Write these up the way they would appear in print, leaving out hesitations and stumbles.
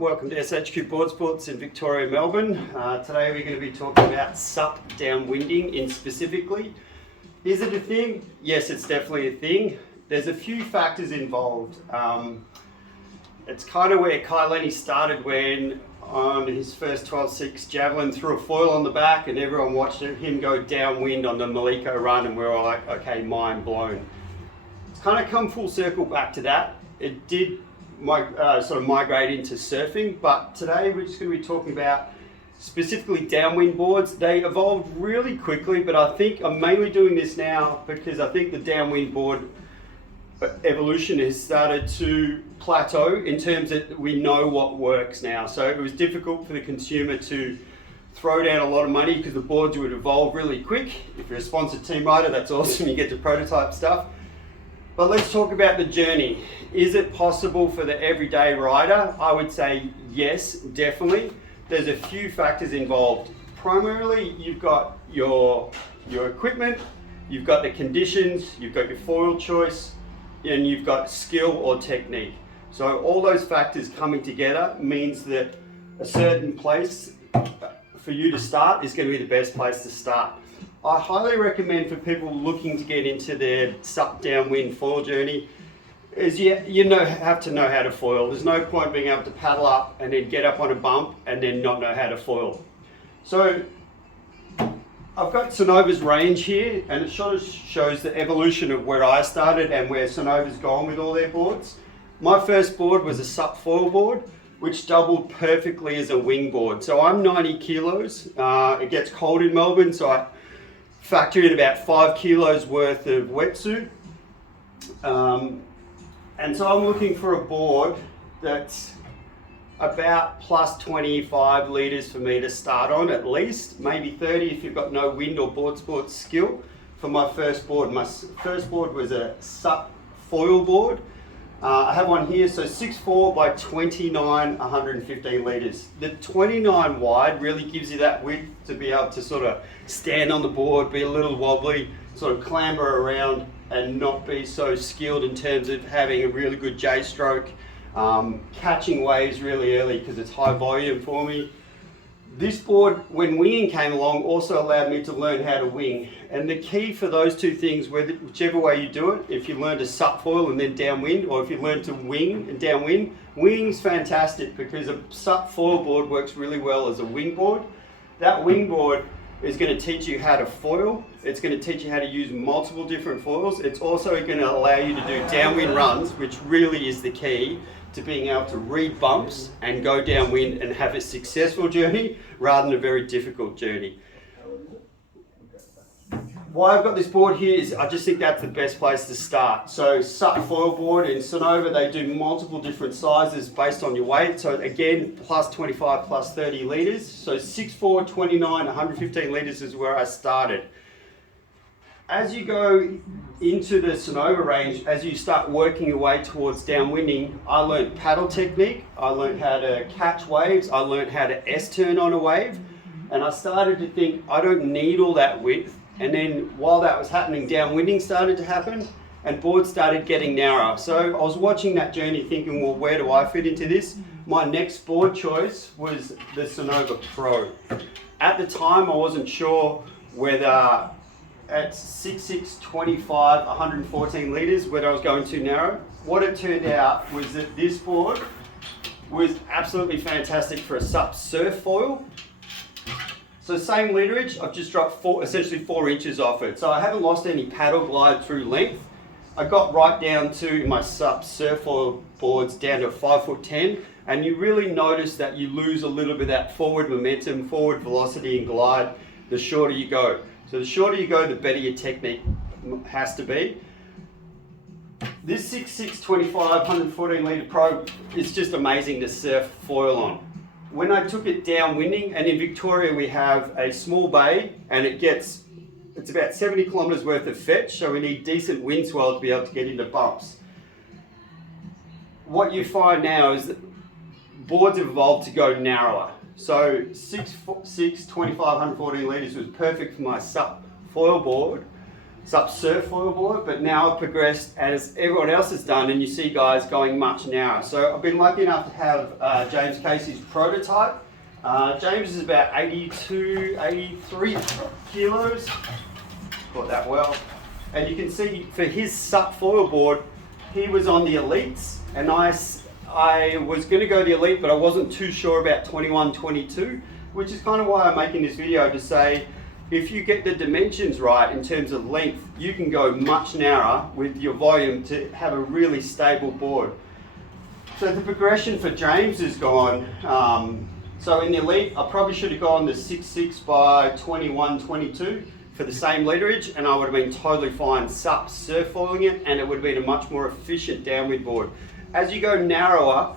welcome to SHQ Boardsports in Victoria, Melbourne. Today we're going to be talking about SUP downwinding in specifically. Is it a thing? Yes, it's definitely a thing. There's a few factors involved. It's kind of where Kai Lenny started when on his first 12.6 javelin threw a foil on the back and everyone watched him go downwind on the Maliko run and we were all like, okay, mind blown. It's kind of come full circle back to that. It did sort of migrate into surfing, but today we're just going to be talking about specifically downwind boards. They evolved really quickly, but I think I'm mainly doing this now because I think the downwind board evolution has started to plateau in terms that we know what works now. So it was difficult for the consumer to throw down a lot of money because the boards would evolve really quick. If you're a sponsored team rider, that's awesome, you get to prototype stuff. But let's talk about the journey. Is it possible for the everyday rider? I would say yes, definitely. There's a few factors involved. Primarily, you've got your equipment, you've got the conditions, you've got your foil choice, and you've got skill or technique. So all those factors coming together means that a certain place for you to start is going to be the best place to start. I highly recommend for people looking to get into their SUP downwind foil journey is you have to know how to foil. There's no point being able to paddle up and then get up on a bump and then not know how to foil. So I've got Sunova's range here and it sort of shows the evolution of where I started and where Sunova's gone with all their boards. My first board was a SUP foil board, which doubled perfectly as a wing board. So I'm 90 kilos. It gets cold in Melbourne, so I factor in about 5 kilos worth of wetsuit. And so I'm looking for a board that's about plus 25 litres for me to start on at least, maybe 30 if you've got no wind or board sports skill for my first board. My first board was a SUP foil board. I have one here, so 6'4" by 29, 115 litres. The 29 wide really gives you that width to be able to sort of stand on the board, be a little wobbly, sort of clamber around and not be so skilled in terms of having a really good J stroke, catching waves really early because it's high volume for me. This board, when winging came along, also allowed me to learn how to wing. And the key for those two things, whichever way you do it, if you learn to SUP foil and then downwind, or if you learn to wing and downwind, winging's fantastic because a SUP foil board works really well as a wing board. That wing board is going to teach you how to foil. It's going to teach you how to use multiple different foils. It's also going to allow you to do downwind runs, which really is the key to being able to read bumps and go downwind and have a successful journey rather than a very difficult journey. Why I've got this board here is I just think that's the best place to start. So SUP foil board in Sunova, they do multiple different sizes based on your weight. So again, plus 25, plus 30 litres. So 6'4", 29, 115 litres is where I started. As you go into the Sunova range, as you start working your way towards downwinding, I learned paddle technique, I learned how to catch waves, I learned how to S-turn on a wave, and I started to think I don't need all that width. And then while that was happening, downwinding started to happen and boards started getting narrow. So I was watching that journey thinking, well, where do I fit into this? My next board choice was the Sunova Pro. At the time, I wasn't sure whether at 6'6", 25, 114 litres, whether I was going too narrow. What it turned out was that this board was absolutely fantastic for a SUP surf foil. So same literage, I've just dropped essentially 4 inches off it. So I haven't lost any paddle glide through length. I got right down to my SUP surf foil boards down to 5'10", and you really notice that you lose a little bit of that forward momentum, forward velocity and glide the shorter you go. So the shorter you go, the better your technique has to be. This 6'6", 25, 114 litre Pro is just amazing to surf foil on. When I took it downwinding, and in Victoria we have a small bay and it's about 70 kilometres worth of fetch, so we need decent wind swell to be able to get into bumps. What you find now is that boards have evolved to go narrower. So 6'6", 25, 114 litres was perfect for my SUP foil board. SUP surf foil board, but now I've progressed as everyone else has done, and you see guys going much narrower. So I've been lucky enough to have James Casey's prototype. James is about 82, 83 kilos, got that well. And you can see for his SUP foil board, he was on the elites, and I was going to go the elite, but I wasn't too sure about 21, 22, which is kind of why I'm making this video, to say if you get the dimensions right in terms of length, you can go much narrower with your volume to have a really stable board. So the progression for James has gone, so in the elite, I probably should have gone the 6.6 by 21, 22 for the same literage, and I would have been totally fine SUP surf foiling it, and it would have been a much more efficient downwind board. As you go narrower,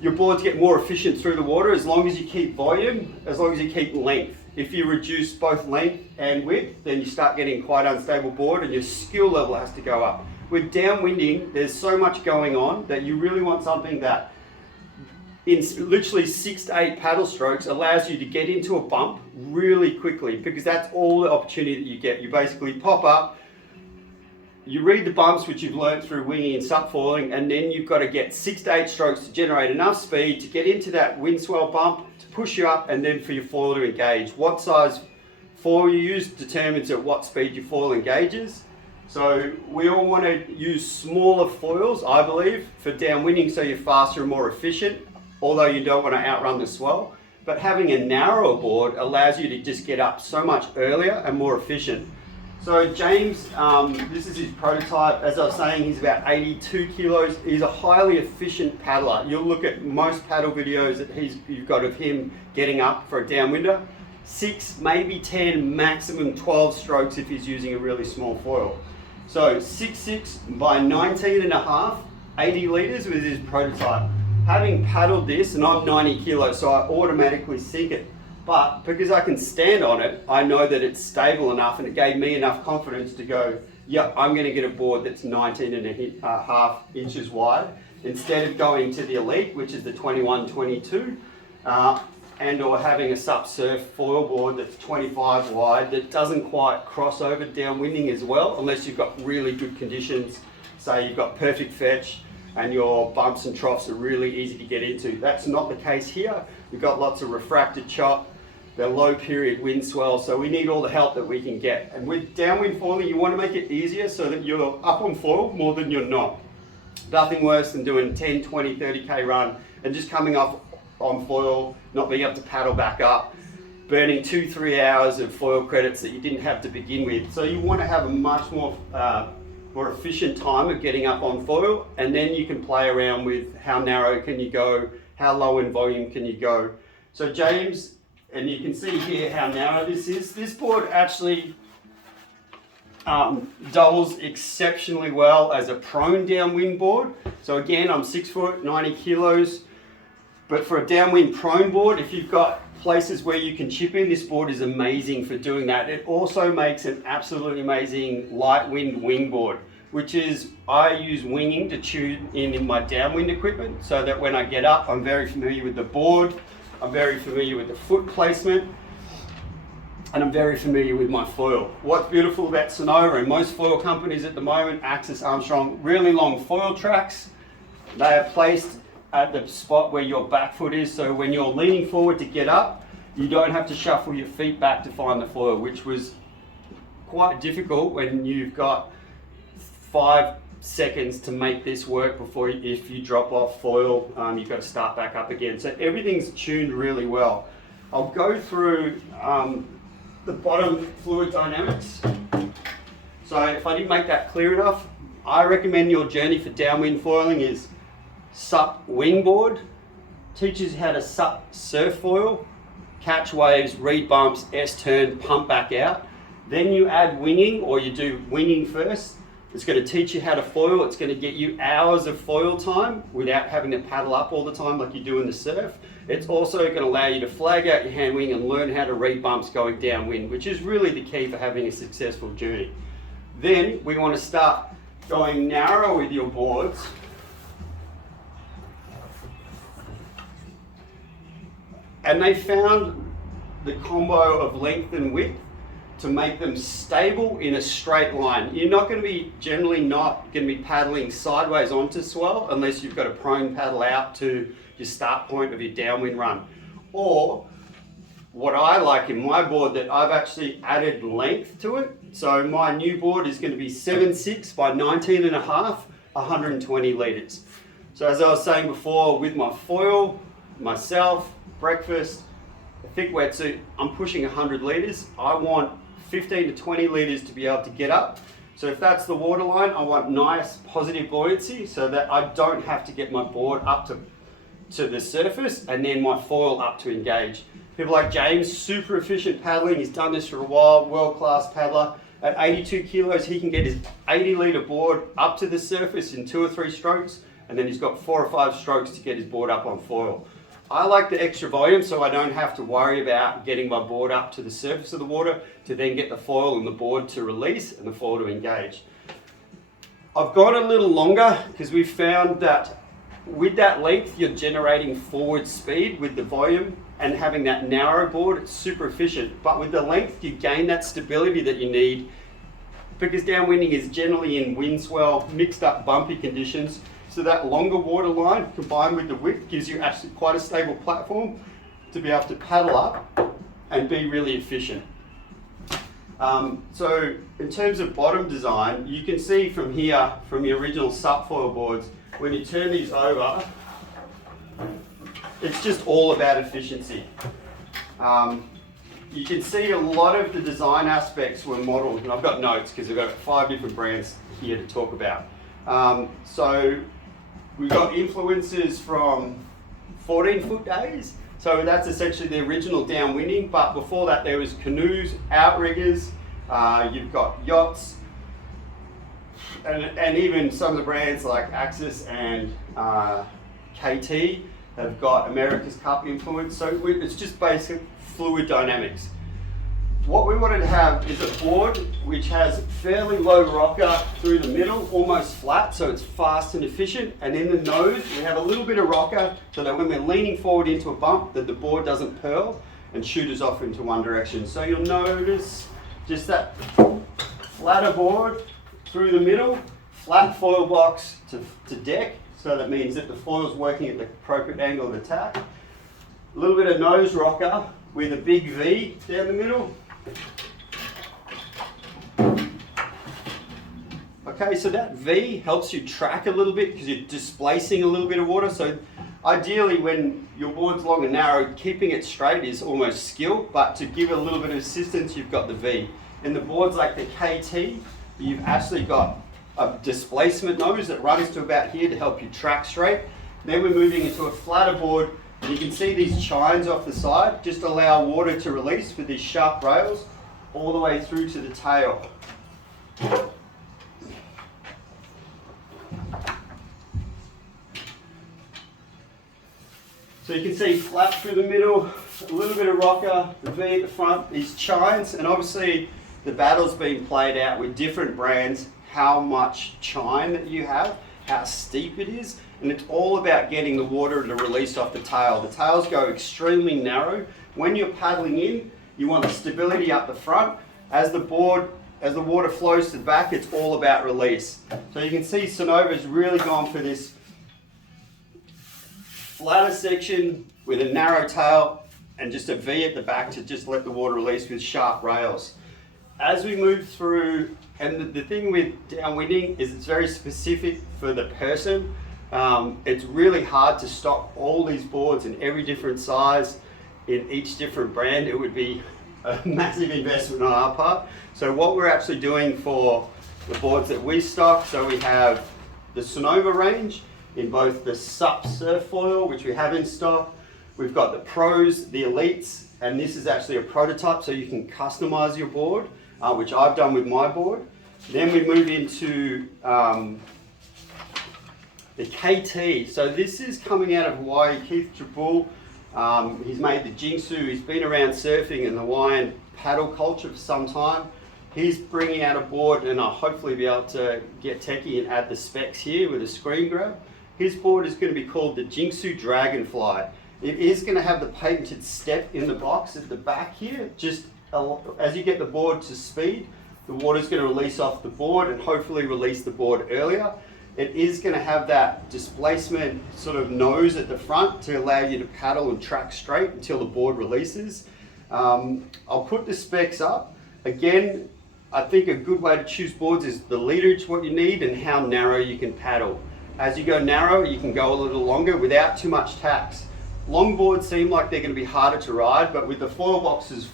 your boards get more efficient through the water as long as you keep volume, as long as you keep length. If you reduce both length and width, then you start getting quite unstable board, and your skill level has to go up. With downwinding, there's so much going on that you really want something that in literally 6 to 8 paddle strokes allows you to get into a bump really quickly, because that's all the opportunity that you get. You basically pop up, you read the bumps which you've learned through winging and SUP foiling, and then you've got to get 6 to 8 strokes to generate enough speed to get into that wind swell bump, to push you up, and then for your foil to engage. What size foil you use determines at what speed your foil engages. So we all want to use smaller foils, I believe, for downwinding, so you're faster and more efficient, although you don't want to outrun the swell. But having a narrower board allows you to just get up so much earlier and more efficient. So James, this is his prototype. As I was saying, he's about 82 kilos. He's a highly efficient paddler. You'll look at most paddle videos that you've got of him getting up for a downwinder. 6, maybe 10, maximum 12 strokes if he's using a really small foil. So 6.6 by 19.5, 80 litres with his prototype. Having paddled this, and I'm 90 kilos, so I automatically sink it. But because I can stand on it, I know that it's stable enough, and it gave me enough confidence to go, yeah, I'm going to get a board that's 19.5 inches wide, instead of going to the elite, which is the 21, 22, and or having a SUP surf foil board that's 25 wide that doesn't quite cross over downwinding as well, unless you've got really good conditions. Say you've got perfect fetch and your bumps and troughs are really easy to get into. That's not the case here. We've got lots of refracted chop, they're low period wind swell, so we need all the help that we can get. And with downwind foiling, you want to make it easier so that you're up on foil more than you're not. Nothing worse than doing 10, 20, 30K run and just coming off on foil, not being able to paddle back up, burning 2-3 hours of foil credits that you didn't have to begin with. So you want to have a much more efficient time of getting up on foil, and then you can play around with how narrow can you go, how low in volume can you go. So James, and you can see here how narrow this is. This board actually doubles exceptionally well as a prone downwind board. So again, I'm 6 foot, 90 kilos. But for a downwind prone board, if you've got places where you can chip in, this board is amazing for doing that. It also makes an absolutely amazing light wind wing board, which is, I use winging to tune in my downwind equipment, so that when I get up, I'm very familiar with the board, I'm very familiar with the foot placement, and I'm very familiar with my foil. What's beautiful about Sunova and most foil companies at the moment, Axis, Armstrong, really long foil tracks. They are placed at the spot where your back foot is, so when you're leaning forward to get up, you don't have to shuffle your feet back to find the foil, which was quite difficult when you've got 5 seconds to make this work before, if you drop off foil, you've got to start back up again. So everything's tuned really well. I'll go through the bottom fluid dynamics. So if I didn't make that clear enough, I recommend your journey for downwind foiling is SUP wingboard, teaches you how to SUP surf foil, catch waves, read bumps, S-turn, pump back out. Then you add winging, or you do winging first. It's going to teach you how to foil. It's going to get you hours of foil time without having to paddle up all the time like you do in the surf. It's also going to allow you to flag out your hand wing and learn how to read bumps going downwind, which is really the key for having a successful journey. Then we want to start going narrow with your boards. And they found the combo of length and width to make them stable in a straight line. You're not going to be, generally not going to be paddling sideways onto swell unless you've got a prone paddle out to your start point of your downwind run. Or what I like in my board, that I've actually added length to it. So my new board is going to be 7.6 by 19.5, 120 litres. So as I was saying before, with my foil, myself, breakfast, a thick wetsuit, I'm pushing 100 litres. I want 15 to 20 litres to be able to get up. So if that's the waterline, I want nice positive buoyancy so that I don't have to get my board up to the surface and then my foil up to engage. People like James, super efficient paddling. He's done this for a while, world-class paddler. At 82 kilos, he can get his 80 litre board up to the surface in 2 or 3 strokes, and then he's got 4 or 5 strokes to get his board up on foil. I like the extra volume so I don't have to worry about getting my board up to the surface of the water to then get the foil and the board to release and the foil to engage. I've gone a little longer because we've found that with that length, you're generating forward speed with the volume, and having that narrow board, it's super efficient. But with the length, you gain that stability that you need, because downwinding is generally in wind swell, mixed up bumpy conditions. So that longer water line combined with the width gives you actually quite a stable platform to be able to paddle up and be really efficient. So in terms of bottom design, you can see from here, from the original SUP foil boards, when you turn these over, it's just all about efficiency. You can see a lot of the design aspects were modeled, and I've got notes because I've got 5 different brands here to talk about. So we've got influences from 14-foot days. So that's essentially the original downwinding, but before that there was canoes, outriggers, you've got yachts, and even some of the brands like Axis and KT have got America's Cup influence. So it's just basic fluid dynamics. What we wanted to have is a board which has fairly low rocker through the middle, almost flat, so it's fast and efficient. And in the nose, we have a little bit of rocker so that when we're leaning forward into a bump, that the board doesn't purl and shoot us off into one direction. So you'll notice just that flatter board through the middle, flat foil box to deck. So that means that the foil's working at the appropriate angle of attack. A little bit of nose rocker with a big V down the middle. Okay, so that V helps you track a little bit because you're displacing a little bit of water. So ideally when your board's long and narrow, keeping it straight is almost skill, but to give a little bit of assistance, you've got the V. In the boards like the KT, you've actually got a displacement nose that runs to about here to help you track straight. Then we're moving into a flatter board. You can see these chines off the side just allow water to release with these sharp rails all the way through to the tail. So you can see flat through the middle, a little bit of rocker, the V at the front, these chines, and obviously the battle's being played out with different brands, how much chine that you have, how steep it is, and it's all about getting the water to release off the tail. The tails go extremely narrow. When you're paddling in, you want the stability up the front. As the water flows to the back, it's all about release. So you can see Sunova's really gone for this flatter section with a narrow tail and just a V at the back to just let the water release with sharp rails. As we move through, and the thing with downwinding is it's very specific for the person. It's really hard to stock all these boards in every different size in each different brand. It would be a massive investment on our part. So what we're actually doing for the boards that we stock, so we have the Sunova range in both the SUP surf foil, which we have in stock. We've got the Pros, the Elites, and this is actually a prototype so you can customize your board, which I've done with my board. Then we move into the KT. So this is coming out of Hawaii, Keith Teboul. He's made the Jingsu. He's been around surfing and Hawaiian paddle culture for some time. He's bringing out a board, and I'll hopefully be able to get techie and add the specs here with a screen grab. His board is going to be called the Jingsu Dragonfly. It is going to have the patented step in the box at the back here, just as you get the board to speed, the water's going to release off the board and hopefully release the board earlier. It is going to have that displacement sort of nose at the front to allow you to paddle and track straight until the board releases. I'll put the specs up. Again, I think a good way to choose boards is the literage, what you need, and how narrow you can paddle. As you go narrow, you can go a little longer without too much tax. Long boards seem like they're going to be harder to ride, but with the foil boxes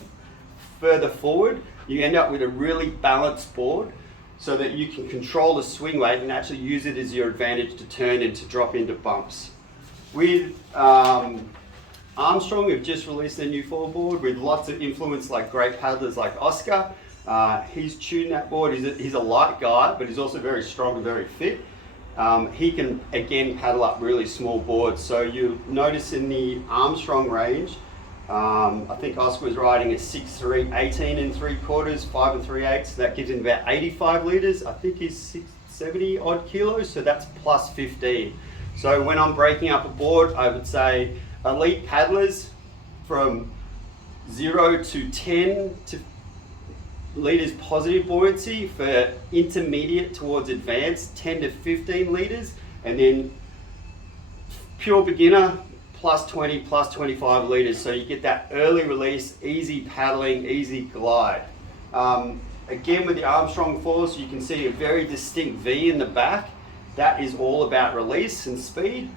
further forward, you end up with a really balanced board so that you can control the swing weight and actually use it as your advantage to turn and to drop into bumps. With Armstrong, have just released their new foil board with lots of influence, like great paddlers like Oscar. He's tuned that board. He's a light guy, but he's also very strong and very fit. He can, again, paddle up really small boards. So you'll notice in the Armstrong range, I think Oscar was riding a 6'3", 18 3/4, 5 3/8. That gives him about 85 litres. I think he's 70 odd kilos, so that's plus 15. So when I'm breaking up a board, I would say elite paddlers from 0 to 10 litres positive buoyancy, for intermediate towards advanced 10 to 15 litres, and then pure beginner plus 20, plus 25 litres. So you get that early release, easy paddling, easy glide. Again, with the Armstrong foils, you can see a very distinct V in the back. That is all about release and speed.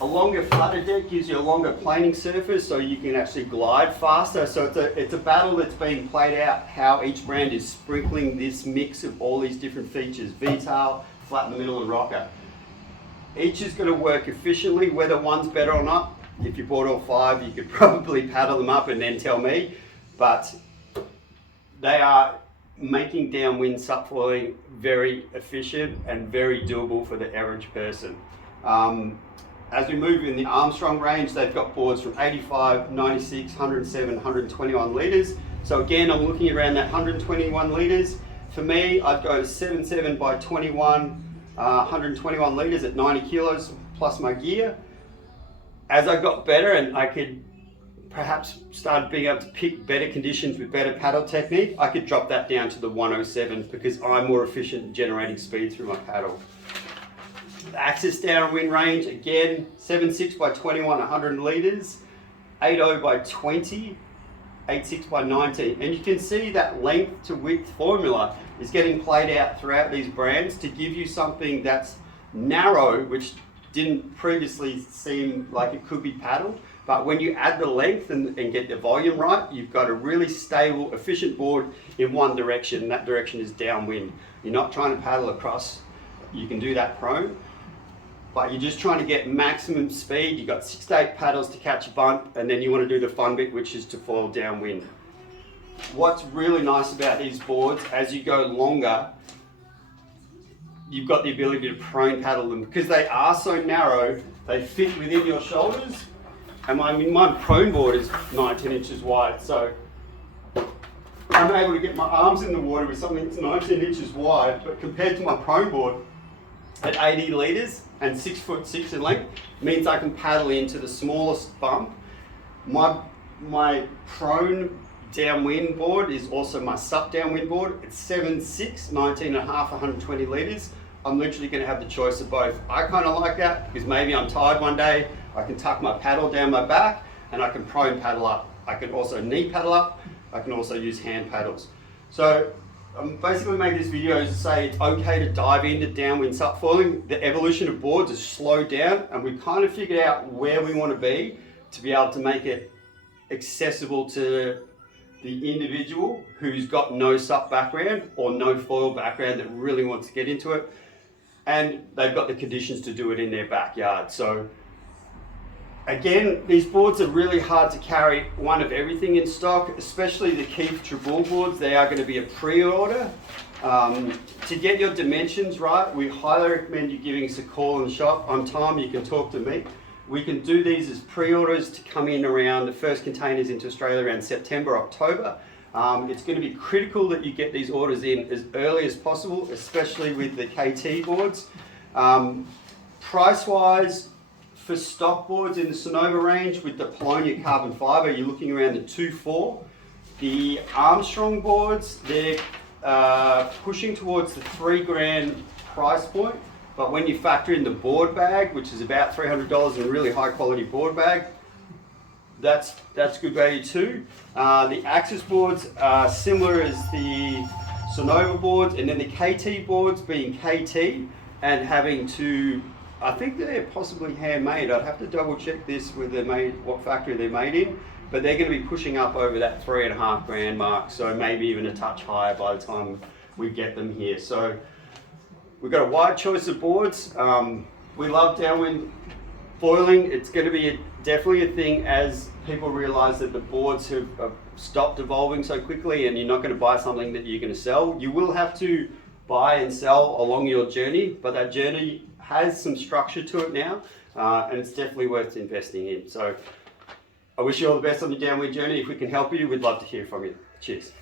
A longer flutter deck gives you a longer planing surface, so you can actually glide faster. So it's a battle that's being played out, how each brand is sprinkling this mix of all these different features: V-tail, flat in the middle, and rocker. Each is going to work efficiently, whether one's better or not. If you bought all 5, you could probably paddle them up and then tell me, but they are making downwind SUP foiling very efficient and very doable for the average person. As we move in the Armstrong range, they've got boards from 85, 96, 107, 121 litres. So again, I'm looking around that 121 litres. For me, I'd go 7.7 by 21, 121 litres at 90 kilos plus my gear. As I got better and I could perhaps start being able to pick better conditions with better paddle technique, I could drop that down to the 107 because I'm more efficient in generating speed through my paddle. The Axis downwind range, again, 7.6 by 21, 100 litres, 8.0 by 20, 8.6 by 19. And you can see that length to width formula is getting played out throughout these brands to give you something that's narrow, which didn't previously seem like it could be paddled. But when you add the length and get the volume right, you've got a really stable, efficient board in one direction, and that direction is downwind. You're not trying to paddle across. You can do that prone, but you're just trying to get maximum speed. You've got 6 to 8 paddles to catch a bump, and then you want to do the fun bit, which is to foil downwind. What's really nice about these boards, as you go longer, you've got the ability to prone paddle them. Because they are so narrow, they fit within your shoulders. And my prone board is 19 inches wide, so I'm able to get my arms in the water with something that's 19 inches wide, but compared to my prone board at 80 litres and 6'6" in length, means I can paddle into the smallest bump. My prone downwind board is also my SUP downwind board. It's 7.6, 19.5, 120 litres. I'm literally going to have the choice of both. I kind of like that because maybe I'm tired one day, I can tuck my paddle down my back and I can prone paddle up. I can also knee paddle up. I can also use hand paddles. So I'm basically making this video to say it's okay to dive into downwind SUP foiling. The evolution of boards has slowed down and we've kind of figured out where we want to be able to make it accessible to the individual who's got no SUP background or no foil background that really wants to get into it. And they've got the conditions to do it in their backyard. So again, these boards are really hard to carry one of everything in stock, especially the Keith Teboul boards. They are going to be a pre-order. To get your dimensions right, we highly recommend you giving us a call in the shop. I'm Tom, you can talk to me. We can do these as pre-orders to come in around the first containers into Australia around September, October. It's going to be critical that you get these orders in as early as possible, especially with the KT boards. Price-wise, for stock boards in the Sunova range with the Polonia carbon fibre, you're looking around the 2.4. The Armstrong boards, they're pushing towards the $3,000 price point, but when you factor in the board bag, which is about $300 in a really high quality board bag, that's good value too. The Axis boards are similar as the Sunova boards, and then the KT boards being KT and having to, I think they're possibly handmade. I'd have to double check this where they're made, what factory they're made in, but they're going to be pushing up over that $3,500 mark, so maybe even a touch higher by the time we get them here. So we've got a wide choice of boards. We love downwind foiling. It's going to be definitely a thing as people realize that the boards have stopped evolving so quickly, and you're not going to buy something that you're going to sell. You will have to buy and sell along your journey, but that journey has some structure to it now, and it's definitely worth investing in. So I wish you all the best on your downwind journey. If we can help you, we'd love to hear from you. Cheers.